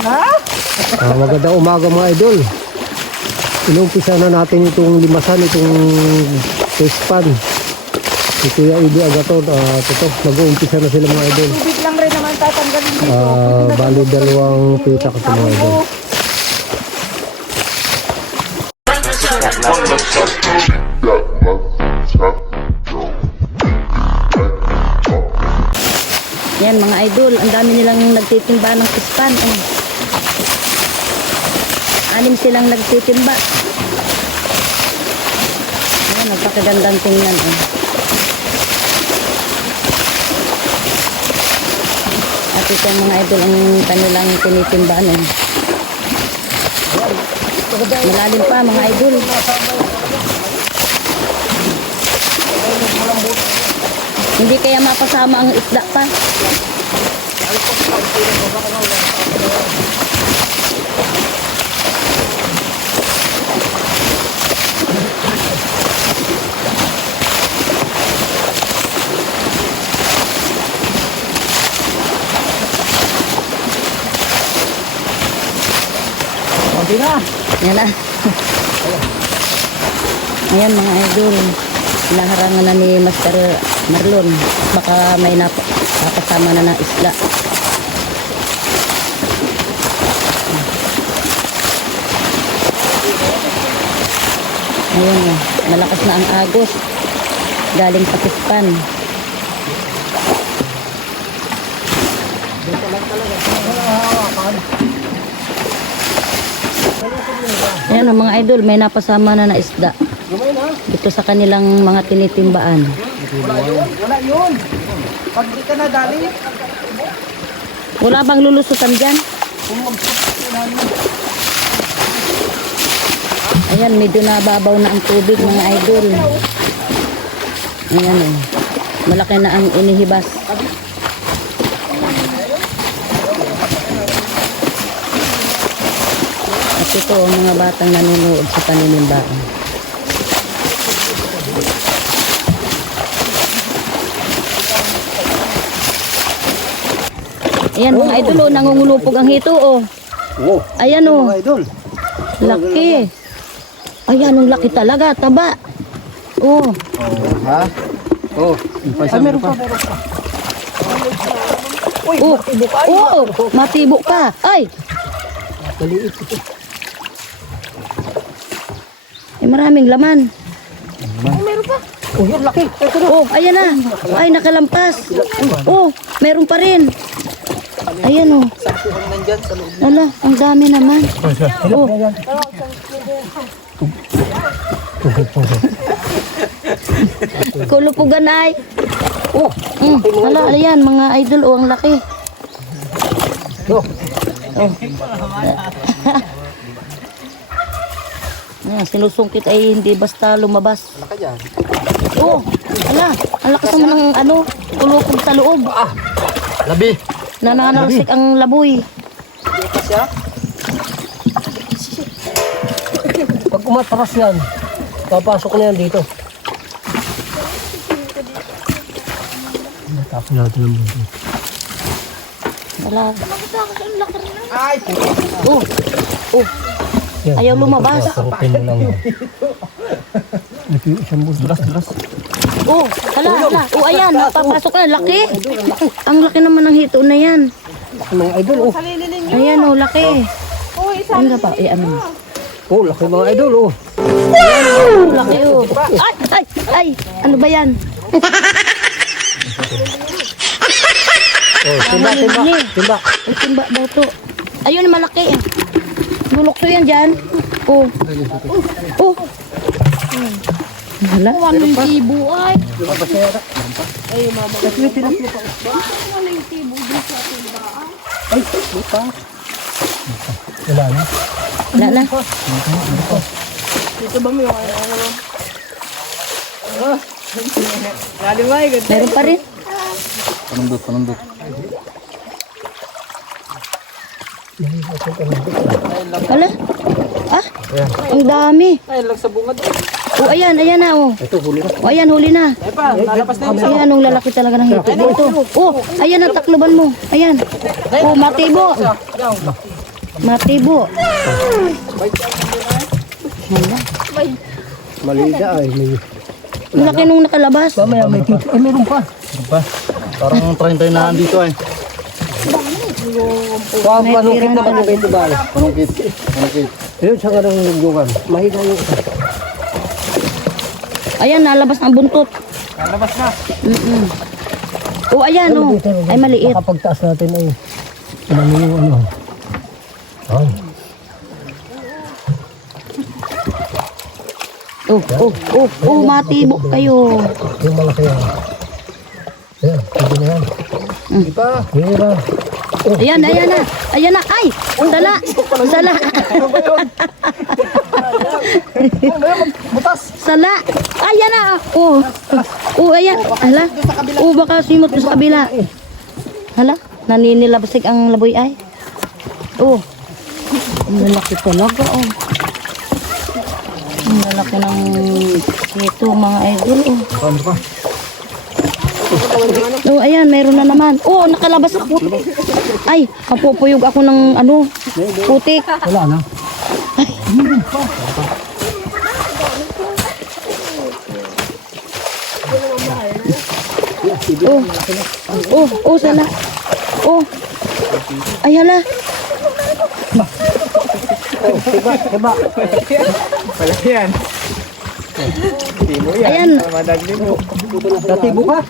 Magandang umaga mga idol. Inumpisa na natin itong limasan, itong fish pan. Si Kuya Ibi Agaton. Ito, mag-uumpisa na sila mga idol. Tubig lang rin naman tatanggalin dito. Bali dalawang pita kasi mga idol. Yan mga idol, ang dami nilang nagtitimba ng pispan. Anim silang nagtitimba. Ayan, nagpakagandang tingnan. At ito mga idol ang kanilang tinitimbaan. Malalim pa mga idol. Hindi kaya mapasama ang isda pa. Yan na. Ayan mga idol. Hinaharangan na ni Master Marlon. Baka may napasama na ng isla. Ayan, malakas na ang agos. Galing sa pispan. Ayan mga idol, may napasama na isda. Dito sa kanilang mga tinitimbaan. Wala yun. Pag di ka nadali. Wala bang lulusutan dyan? Ayan, medyo nababaw na ang tubig mga idol. Ayan eh. Malaki na ang inihibas. At ito ang mga batang nanonood sa paninimbaan. Ayan mga idol, oh, nangungulupog ang hito, oh. Ayan, oh. Laki. Ayan, ang laki talaga, taba. Oh. Ha? Oh. Ay, meron pa. Oh, oh, matibo ka. Ay. Ay, maraming laman. Oh, meron pa. Oh, yun, laki. Oh, ayan na. Ay, nakalampas. Oh, meron pa rin. Ayan, oh. Saktuhan nandyan sa loob. Ala, ang dami naman. Oh. Kulupugan ay. Oh, ala, ayan, mga idol, oh, ang laki. Oh. Ayan, sinusungkit ay hindi basta lumabas. Laka dyan. Oh, ala, ang lakas naman ng ano, kulupog sa loob. Labi. Nananalsik ang laboy. Hindi pa siya. Pag umatras yan, papasok na yan dito. Tapos natin ang buhay. Wala. Ay, Oh, oh, ayaw lumabas. Sarupin mo lang. Ito yung isang buhay. Dulas. Oh, hala. Oh, ayan, napapasok na. Laki. Ang laki naman ng hito na yan. Mga idol, oh. Ayan, oh, laki. Ano pa? Ano? Oh, laki mga idol, oh. Laki, oh. Ay. Ano ba yan? Oh, timba. Ay, timba daw to. Ayun, malaki. Bulok to yan dyan. Oh. Oh. Hala. Ano yung tibo ay? ay, mama. Kasi tinapos pa. Ano yung tibo dito sa ating baan? Ay, lupa. Wala na. Wala na. Dito ba mo yung ano? Lalim ay, ganda. Meron pa rin. Panundot. Hala. Ah, ang dami. Ay, lang sa bungad. Oh, ayan na, oh. Ito, huli na. Oh, ayan, huli na. Ay pa, nalapas na yung isa. Ayan, ang lalaki talaga ng hito. Ito. Oh, ayan ang takloban mo. Ayan. Oh, matibo. Matibo. Malida ay. May... Ang laki nung nakalabas. Mamaya may kit. Ay, meron pa. Parang 30 na dito ay. May tirang pa. Anong kit? Ayun, siya ka ng lugdugan. Mahina yung isa. Ayan, nalabas ang buntot. Lalabas na. Oh, ayan, oh. Ay, maliit. Nakapagtaas natin ay. Ano yung ano. Ay. Matibo kayo. Yung malaki yan. Ayan, pwede na yan. Hindi pa. Hira. Ayan na. Ayan na. Ay, sala. Butas. Sala. Ayan na. Ayan. Hala. Baka simot mo sa kabila. Hala, naninilabsik ang laboy ay. Ang lalaki talaga, Ang lalaki ng ito, mga idol, Ano pa? ayan, meron na naman. Nakalabas ako. Ay, mapupuyog ako ng putik. Wala na. Sana. Ay, hala. Hiba. Malaki yan. Timo yan. Ayan. Madagli mo. Natibo ka?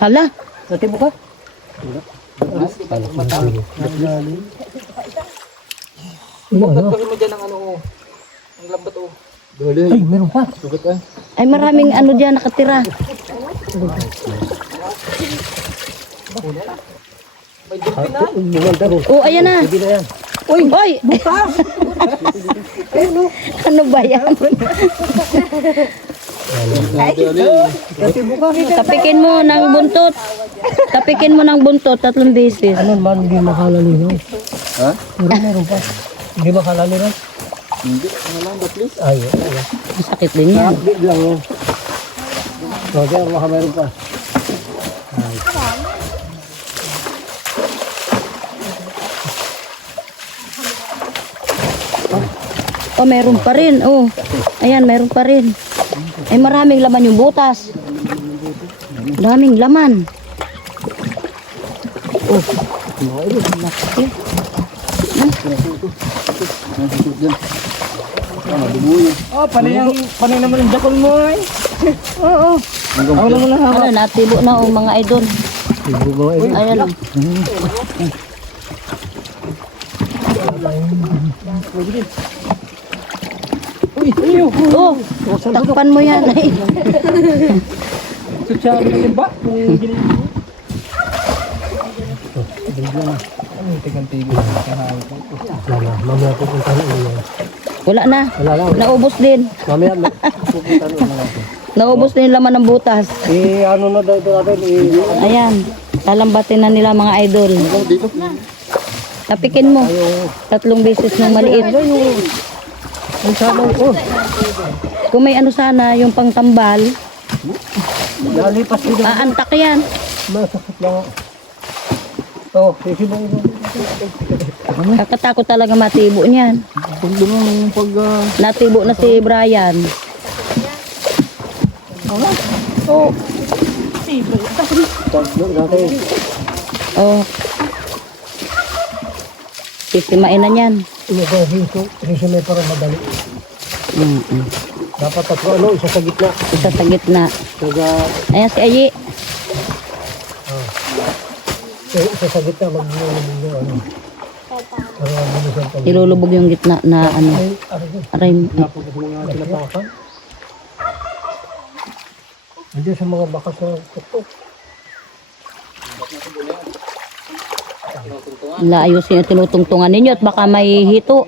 Hala. Natibo ka? Ano? Bakit mo dyan ang ang lambat Ay, meron pa. Sugat ay. Ay, maraming dyan nakatira. Bumanda ro. Ayan na. Hindi na yan. Uy! Ano ba yan? Tapikin mo ng buntot. Tapikin mo ng buntot 3 beses. Ano man hindi makalaligaw? Ha? Meron pa. Hindi makalaligaw? Hindi. Ano lang ba please? Ay, wala. Sakit din yan. Update lang yan. Okay, baka meron pa. Meron pa rin. Ayan, meron pa rin. Ay, maraming laman yung butas. Daming laman. Laki. Panay naman ang jakol mo ay. Oo. Ako naman ang hawak. Natibo na mga idol. Ayan. Takpan mo yan. Sabi ko ba? Mamaya pupunta rin yan. Wala na. Wala lang. Naubos din. Mamaya pupunta rin natin. Naubos din laman ng butas. Ano na daw ito natin? Ayan. Lalambatin na nila mga idol. Dito. Tapikin mo. 3 beses ng maliit. Ang sabaw ko. Kung may sana, yung pangtambal, Lalipas dito. aantak yan. Masakit lang. Oh, sisibong ito. Kakatakot talaga matibo niyan. Kung doon yung pag... Natibo na si Brian. Taglo natin. Sisimain na niyan. Resume para madali. Dapat tatlo, isa sa gitna. Isa sa gitna. Taga, Ayan si Ayi. isa sa gitna, mag-ano. Para mabilisan pag... Nilulubog yung gitna na aray. Tapos sa mga tinapakan. Nandiyan sa mga bakas na tuktok. Ayusin yung tinutungtungan ninyo at baka may hito.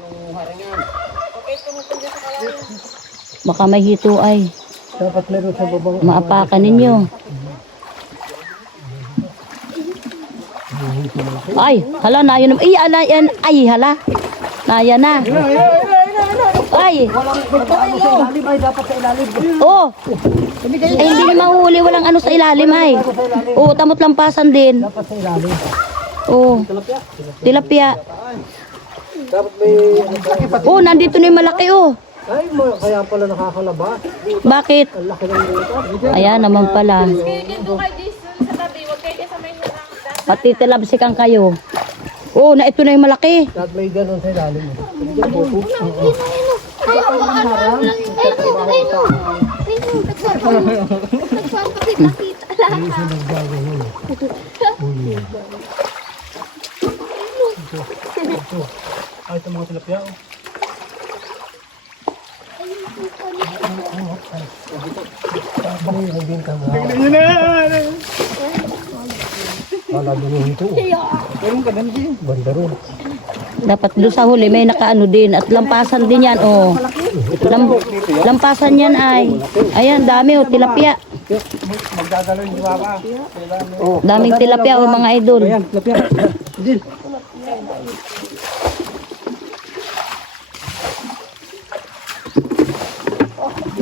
Baka may hito ay Dapat meron sa babang... maapakan ninyo. Ay, hala na yun. Ay, hala. Naya na. Ay. Ilalim ay dapat sa ilalim. Oh. Ay, hindi niya mahuli. Walang ano sa ilalim ay. Oh, tamot lampasan din. Dapat sa ilalim. Oh. Tilapia. Dapat may... Oh, nandito na yung malaki oh. Ay, kaya pala nakakalaba. Bakit? Ang laki ng butas. Ayan naman pala. Ito kay Jason sa tabi. Huwag kayo sa may harang. Pati tilabsikan kayo. Oh, na ito na yung malaki. Dapat may ganun sa ilalim. Ay, ito mga tilapia. Wala din ito. Banda rin. Dapat doon sa huli may nakaano din at lampasan din yan oh. Lampasan yan ay. Ayan, dami oh, tilapia. Magdadalo yung diwaka. Daming tilapia oh mga idol. Ayan, tilapia. Din.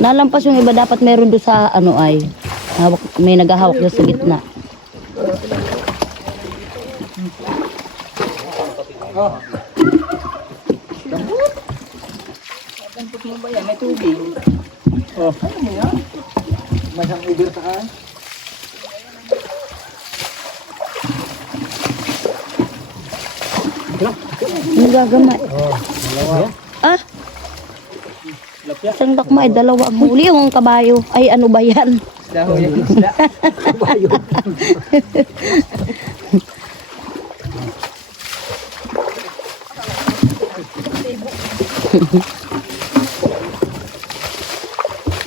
Nalampas yung iba dapat meron doon sa ano ay. Hawak, may naghahawak doon sa gitna. Dampot mo ba yan? May tubig. Ano mo yan? Masang ibir sa kan. Ang gagamay. Ah? Isang dakma ay dalawa ang huli yung kabayo. Ay ano ba yan? Isda ho yung isda.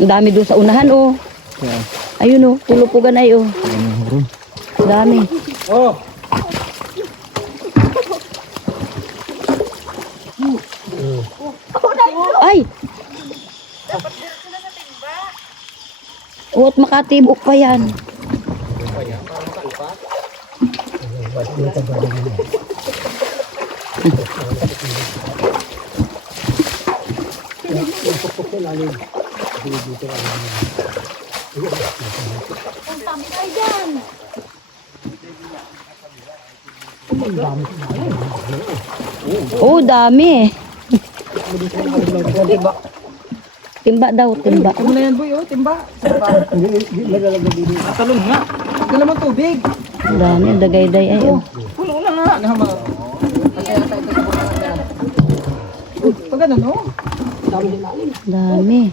Ang dami doon sa unahan oh. Ayun oh, tulupugan ay oh. Dami. Oh! Ay! Oh, at makatibok pa yan. Oh, dami. Timba daw, timba. Ano na yan boy? Oh, timba. Matalong nga. Ito naman tubig. Ang dami, ang dagay-day ay oh. Puno na nga. Nahama. Kaya tayo ito sa bukanan yan. Pag ganun oh. Dami.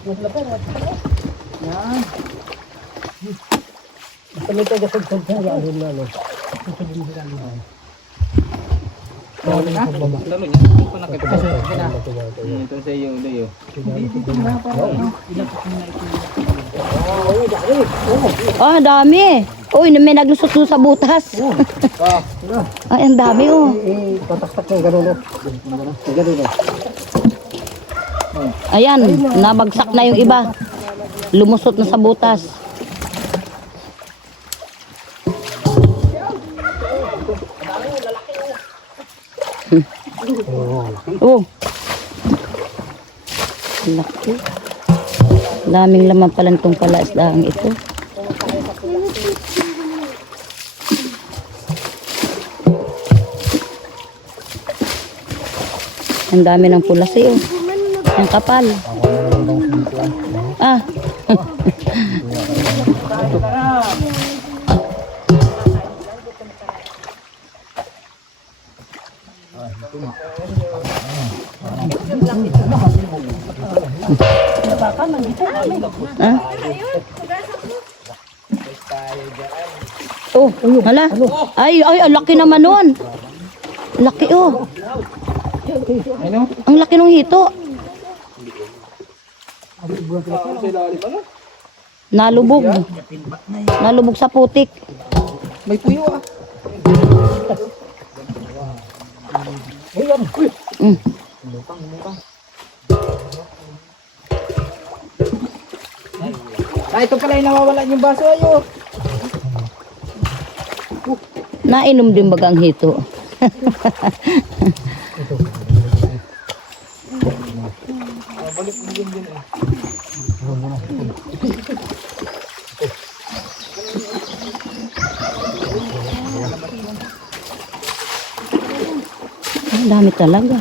Yan. Basta may tagasagtag sa ilalim na ano. Talo niya. Ito nakita. Ito sa iyo. Ah, dami. Uy, may naglusot doon sa butas. Ay, ang dami oh. Patak-tak yung ganun o. Ganun o. Ayan, nabagsak na yung iba. Lumusot na sa butas. Oh. Laki. Daming laman pala nitong palaisdahang ito. Ang dami ng pulas eh oh. Ang kapal. Ah. Ah? Oh, hala. Ay, ang laki naman nun. Laki oh. Ano? Ang laki ng hito. Nalubog. Nalubog sa putik. May puyo ah. Mm. Ah, ito pala yung nawawala yung baso ayo. Nainom din bagang hito. Ang dami talaga.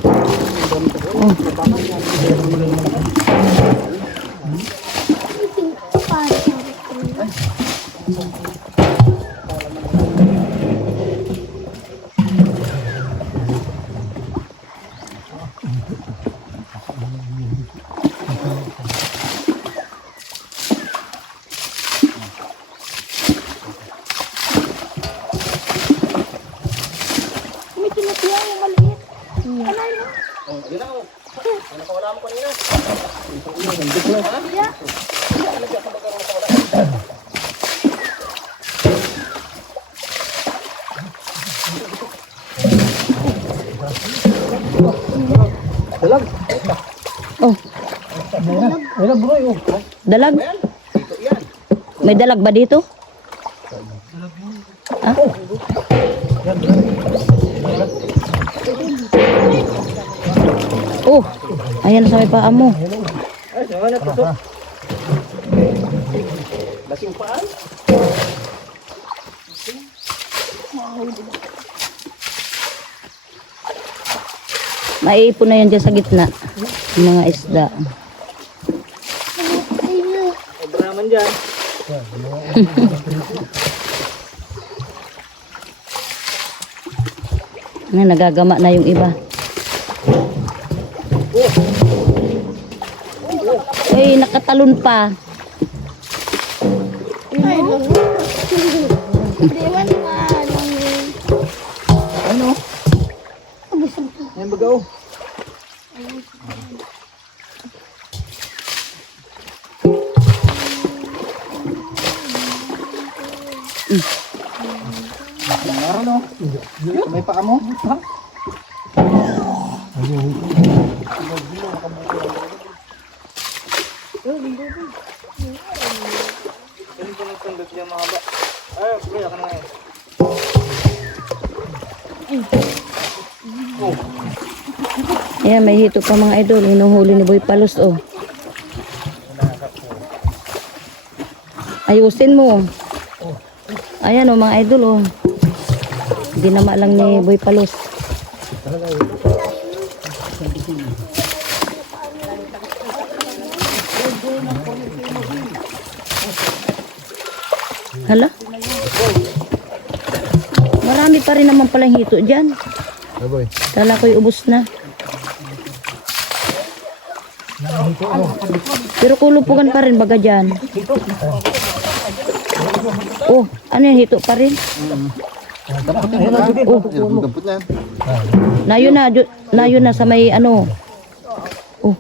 May tinatya yung maliit. Dalag. Oh, Dalag bro. dalag. May dalag ba dito? Ah? Oh, ayan sa may paa mo. Ay, sama na to. Basing paan? Maiipon na yan dyan sa gitna. Yung mga isda. Ay, naman dyan. Nagagama na yung iba. Ay, nakatalon pa. Ano? Yan bagaw. Meron no? May paa mo? Ha? Ganun ko nagtundot niya mga ba? Ay, okay, ako na ngayon. Ayan, may hito pa mga idol. Hinuhuli ni Boy Palos, oh. Ayusin mo. Ayan, oh, mga idol, oh. Ginama lang ni Boy Palos. Hala? Marami pa rin naman palang hito dyan. Kala ko'y ubos na. Pero kulupugan pa rin baga dyan. Oh, ano yan? Hito pa rin? Oh, nayo na sa may ano. Oh.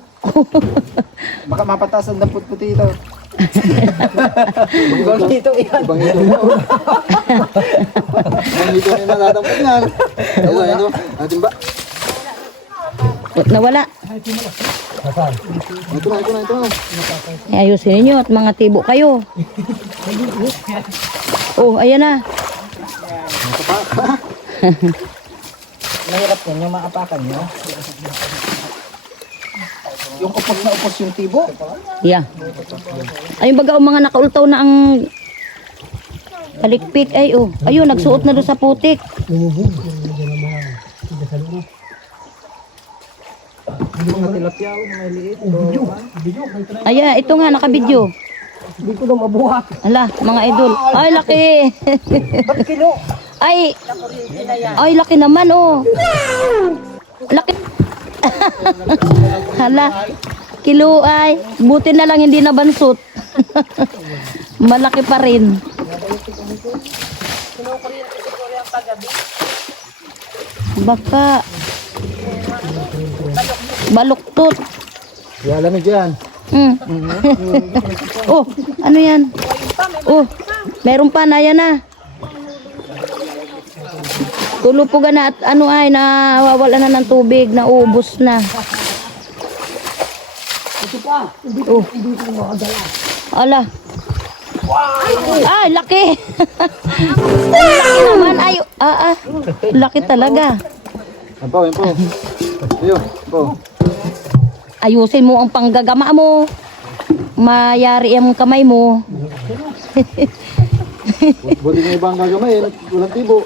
Baka mapataas ang dampot puti ito. Bang dito yan. Bang ito na. Bang ito na natatampot nga. Ano? Atin ba? Nawala. Ito na. Ayusin ninyo at mga tibo kayo. Oh, ayan na. Mahirap yan yung maapakan nyo. Yung kapag naupos yung tibo. Yeah. Ayun baga, mga nakaultaw na ang palikpik. Ay, oh. Ayun, nagsuot na doon sa putik. Yung mga tilapia, mga liit. Ayan, ito nga, nakabidyo. Hindi ko na mabuhat. Ala, mga idol. Ay, laki. Ba't kilo? Ay, laki naman, oh. Laki. Hala, kilo ay. Buti na lang hindi nabansot. Malaki pa rin. Baka. Baluktot. Wala na dyan. Mm. Oh, ano yan? Oh, meron pa na yan na. Tulupugan na at ano ay nawawala na ng tubig, naubos na. Oh. Ala. Ah, laki. Laki naman ay. Laki talaga. Yan po. Ayun, po. Ayusin mo ang panggagama mo. Mayari ang kamay mo. Buti ng ibang gagamayin, walang tibo.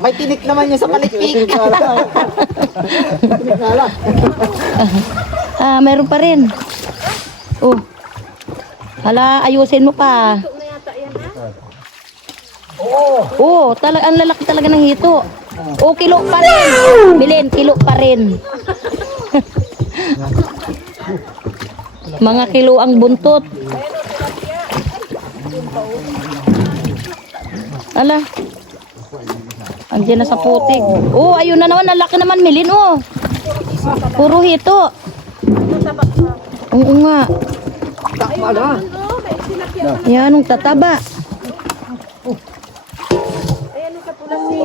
May tinik naman yun sa palikpik. Meron pa rin. Oh. Hala, ayusin mo pa. Oo, ang lalaki talaga ng hito. Oh, kilo pa rin. Bilin, kilo pa rin. Mga kilo ang buntot. Ala. Andiyan na sa putik. Oh, ayun na naman. Ang laki naman, Milin. Oh. Puro hito. Oo nga. Yan, ang tataba.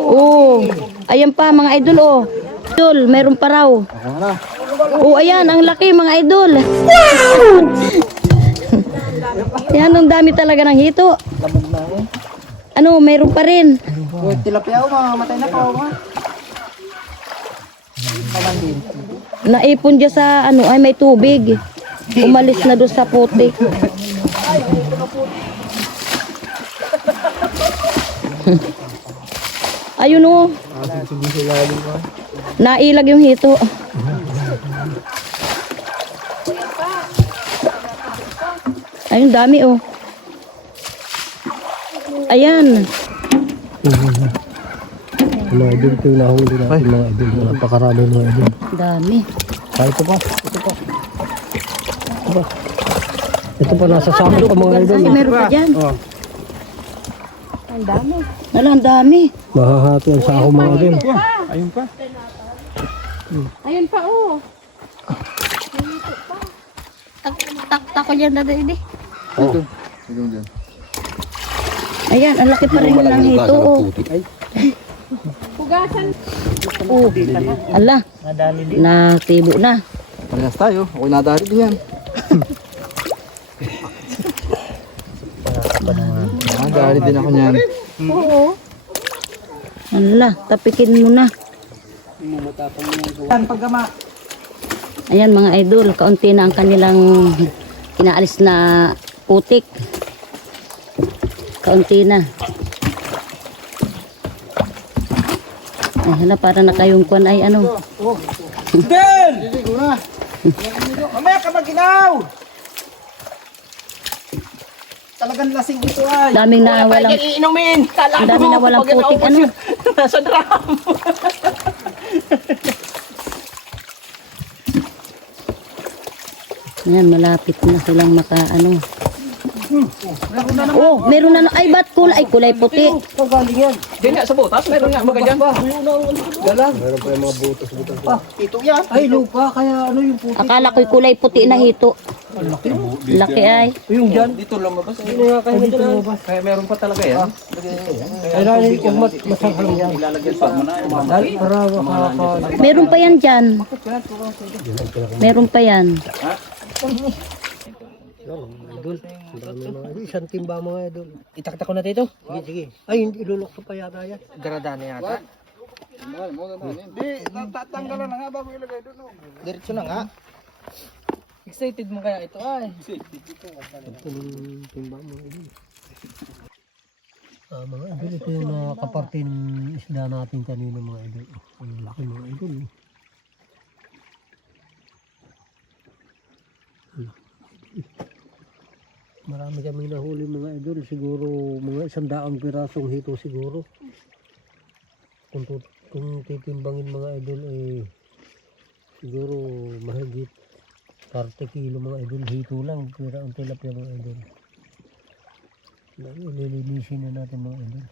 Oh, ayan pa mga idol. Oh, idol, meron pa raw. Oh, ayan, ang laki mga idol. Yan, ang dami talaga ng hito. Ano, meron pa rin. Tilapia ako, mamamatay na pa ako. Naipon dyan sa ano, ay may tubig. Umalis na doon sa putik. Ayun o. Nailag yung hito. Ayun, dami oh. Ayan. Mga idol, ito yung nahuli natin mga idol. Napakarami mga idol. Dami. Ito pa. Ito pa nasa sako ka mga idol. Ay, meron pa dyan. Ang dami. Wala, ang dami. Mahahati ang sako mga idol. Ayun pa. Ayun pa, oh. Tako dyan na din eh. Ito. Ito dyan. Ayan, ang laki pa rin ng hito oh. Hugasan. Oh, ala. Natibo na. Parehas tayo. Ako'y nadari din yan. Nadari din ako niyan. Oo. Ala, tapikin mo na. Pagkama. Ayan mga idol, kaunti na ang kanilang inaalis na putik. Kaunti na. Ay hala, para na kayong kwan ay ano. Del! Mamaya ka maginaw! Talagang lasing ito ay. Daming nawalang, Iinumin! ang daming nawalang putik ano. Nasa drum! Ayan, malapit na silang maka ano. Oh, meron na, ay ba't kulay? Ay, kulay puti. Diyan nga sa butas, meron nga mga dyan. Galang. Meron pa yung mga butas-butas. Ito yan. Ay, lupa. Kaya ano yung puti? Akala ko'y kulay puti na hito. Laki ay. Yung dyan. Dito lumabas. Hindi nga kaya dito lumabas. Kaya meron pa talaga yan. Kailangan yung masakal yan. Ilalagyan pa mo na. Dahil para makaka... Meron pa yan dyan. Meron pa yan. Idol. Isang timba mga idol. Itakta ko na dito. Sige, sige. Ay, hindi ilulokso pa yata yan. Garada na yata. Hindi, tatanggalan na nga bago ilagay doon. Diretso na nga. Excited mo kaya ito ay. Ito yung timba mga idol. Mga idol, ito yung nakapartin isda natin kanina mga idol. Ang laki mga idol. Marami kami nahuli mga idol, siguro mga 100 pirasong hito siguro. Kung titimbangin mga idol siguro mahigit 40 kilo mga idol, hito lang, pira ang tilapia mga idol. Ililinisin na natin mga idol.